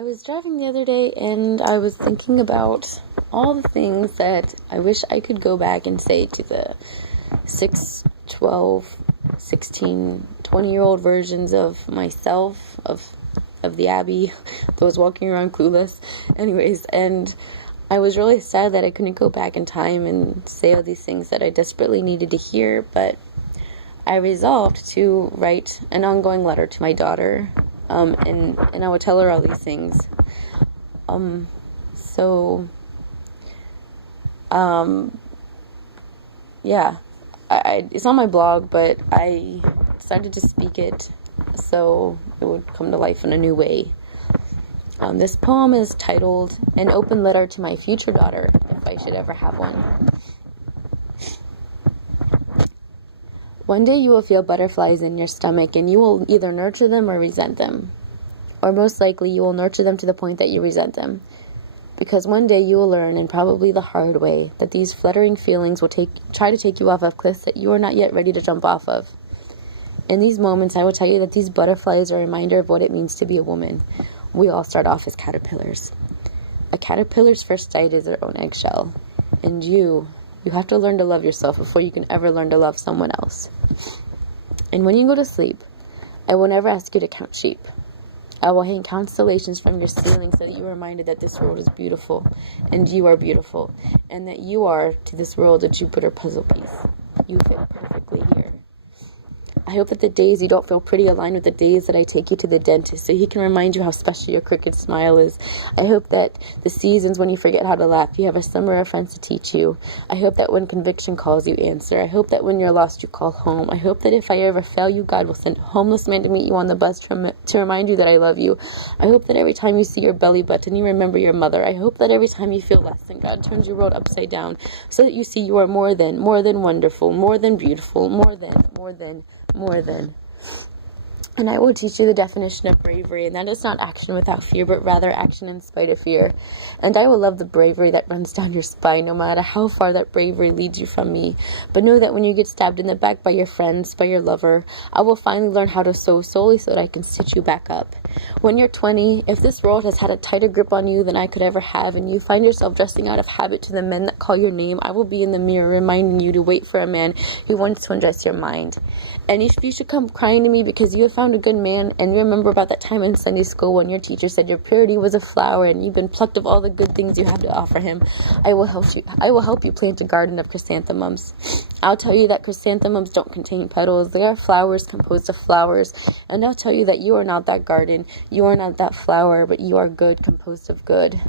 I was driving the other day and I was thinking about all the things that I wish I could go back and say to the 6, 12, 16, 20-year-old versions of myself, of the Abby that was walking around clueless. Anyways, and I was really sad that I couldn't go back in time and say all these things that I desperately needed to hear, but I resolved to write an ongoing letter to my daughter, and I would tell her all these things. Yeah, it's on my blog, but I decided to speak it so it would come to life in a new way. This poem is titled An Open Letter to My Future Daughter, if I should ever have one. One day you will feel butterflies in your stomach, and you will either nurture them or resent them. Or most likely you will nurture them to the point that you resent them. Because one day you will learn, and probably the hard way, that these fluttering feelings will try to take you off of cliffs that you are not yet ready to jump off of. In these moments, I will tell you that these butterflies are a reminder of what it means to be a woman. We all start off as caterpillars. A caterpillar's first sight is their own eggshell. And you have to learn to love yourself before you can ever learn to love someone else. And when you go to sleep, I will never ask you to count sheep. I will hang constellations from your ceiling so that you are reminded that this world is beautiful, and you are beautiful, and that you are, to this world, a Jupiter puzzle piece. You fit perfectly here. I hope that the days you don't feel pretty align with the days that I take you to the dentist so he can remind you how special your crooked smile is. I hope that the seasons when you forget how to laugh, you have a summer of friends to teach you. I hope that when conviction calls, you answer. I hope that when you're lost, you call home. I hope that if I ever fail you, God will send a homeless man to meet you on the bus to remind you that I love you. I hope that every time you see your belly button, you remember your mother. I hope that every time you feel less than, God turns your world upside down so that you see you are more than wonderful, more than beautiful, more than. And I will teach you the definition of bravery, and that is not action without fear, but rather action in spite of fear. And I will love the bravery that runs down your spine, no matter how far that bravery leads you from me. But know that when you get stabbed in the back by your friends, by your lover, I will finally learn how to sew solely so that I can stitch you back up. When you're 20, if this world has had a tighter grip on you than I could ever have, and you find yourself dressing out of habit to the men that call your name, I will be in the mirror reminding you to wait for a man who wants to undress your mind. And if you should come crying to me because you have found a good man, and you remember about that time in Sunday school when your teacher said your purity was a flower and you've been plucked of all the good things you have to offer him, I will help you plant a garden of chrysanthemums. I'll tell you that chrysanthemums don't contain petals. They are flowers composed of flowers. And I'll tell you that you are not that garden, you are not that flower, but you are good composed of good.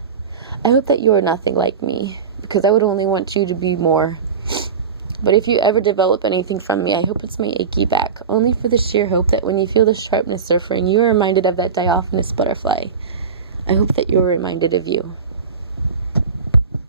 I hope that you are nothing like me, because I would only want you to be more. But if you ever develop anything from me, I hope it's my achy back, only for the sheer hope that when you feel the sharpness surfing, you are reminded of that diaphanous butterfly. I hope that you are reminded of you.